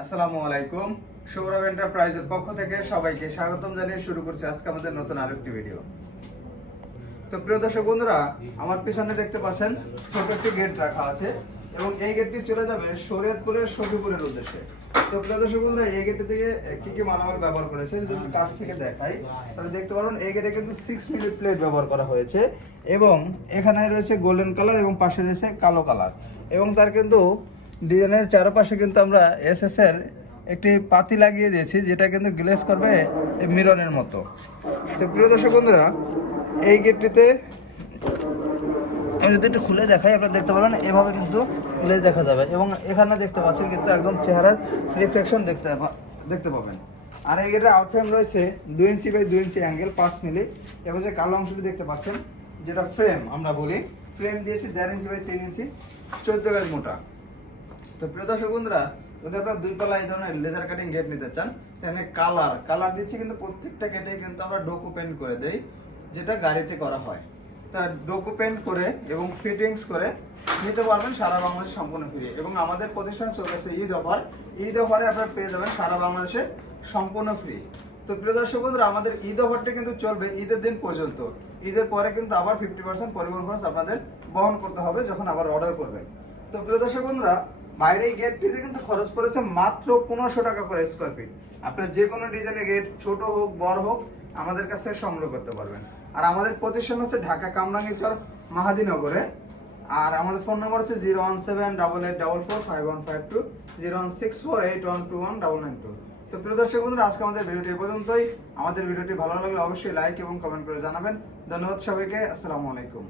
আসসালামু আলাইকুম। সৌরভ এন্টারপ্রাইজের পক্ষ থেকে সবাইকে স্বাগতম জানিয়ে শুরু করছি আজকে আমাদের নতুন আরেকটি ভিডিও। তো প্রিয় দর্শক বন্ধুরা, আমার পিছনে দেখতে পাচ্ছেন ছোট একটি গেট রাখা আছে এবং এই গেটটি চলে যাবে শরীয়তপুরের সফিপুরের উদ্দেশ্যে। তো প্রিয় দর্শক বন্ধুরা, এই গেটটি থেকে কি কি মালামাল ব্যবহার করেছে যদি আমি কাছ থেকে দেখাই তাহলে দেখতে পারবেন এই গেটে কিন্তু 6 মিলি প্লেট ব্যবহার করা হয়েছে এবং এখানে রয়েছে গোল্ডেন কালার এবং পাশে রয়েছে কালো কালার এবং তার কিন্তু ডিজাইনের চারপাশে কিন্তু আমরা এসএস এর একটি পাতি লাগিয়ে দিয়েছি যেটা কিন্তু গ্লেজ করবে মিররের মতো। তো প্রিয় দর্শক বন্ধুরা, এই গেটটিতে আমি যদি একটু খুলে দেখাই আপনারা দেখতে পারবেন এভাবে কিন্তু গ্লেজ দেখা যাবে এবং এখানে দেখতে পাচ্ছেন কিন্তু একদম চেহারার রিফ্লেকশন দেখতে পাবেন। আর এই গেটের আউটফ্রেম রয়েছে 2 ইঞ্চি বাই 2 ইঞ্চি অ্যাঙ্গেল 5 মিলি এবং যে কালো অংশটি দেখতে পাচ্ছেন যেটা ফ্রেম আমরা বলি, ফ্রেম দিয়েছি 1.5 ইঞ্চি বাই 3 ইঞ্চি 14 গাজ মোটা। তো প্রিয় দর্শক বন্ধুরা, যদি আপনারা দুই পাল্লা এই ধরনের লেজার কাটিং গেট নিতে চান তাহলে কালার দিচ্ছি কিন্তু প্রত্যেকটা গেটে কিন্তু আমরা ডোকো পেন্ট করে দেই, যেটা গাড়িতে করা হয়। তা ডোকো পেন্ট করে এবং ফিটিংস করে নিতে পারবেন সারা বাংলাদেশে সম্পূর্ণ ফ্রি। এবং আমাদের প্রতিষ্ঠান চলেছে ঈদ অফারে আপনারা পেয়ে যাবেন সারা বাংলাদেশে সম্পূর্ণ ফ্রি। তো প্রিয় দর্শক বন্ধুরা, আমাদের ঈদ অফারটা কিন্তু চলবে ঈদের দিন পর্যন্ত। ঈদের পরে কিন্তু আবার 50% পরিবহন খরচ আপনাদের বহন করতে হবে যখন আবার অর্ডার করবেন। তো প্রিয় দর্শক বন্ধুরা, বাইরে এই গেটটিতে কিন্তু খরচ পড়েছে মাত্র 1500 টাকা করে স্কোয়ার ফিট। আপনারা যে কোনো ডিজাইনের গেট ছোট হোক বড় হোক আমাদের কাছ থেকে সংগ্রহ করতে পারবেন। আর আমাদের প্রতিষ্ঠান হচ্ছে ঢাকা কামরাঙ্গীরচর মাহাদীনগরে। আর আমাদের ফোন নম্বর হচ্ছে 01788445152 01648121992। তো প্রিয় দর্শক বন্ধুরা, আজকে আমাদের ভিডিওটি এই পর্যন্তই। আমাদের ভিডিওটি ভালো লাগলে অবশ্যই লাইক এবং কমেন্ট করে জানাবেন। ধন্যবাদ সবাইকে। আসসালামু আলাইকুম।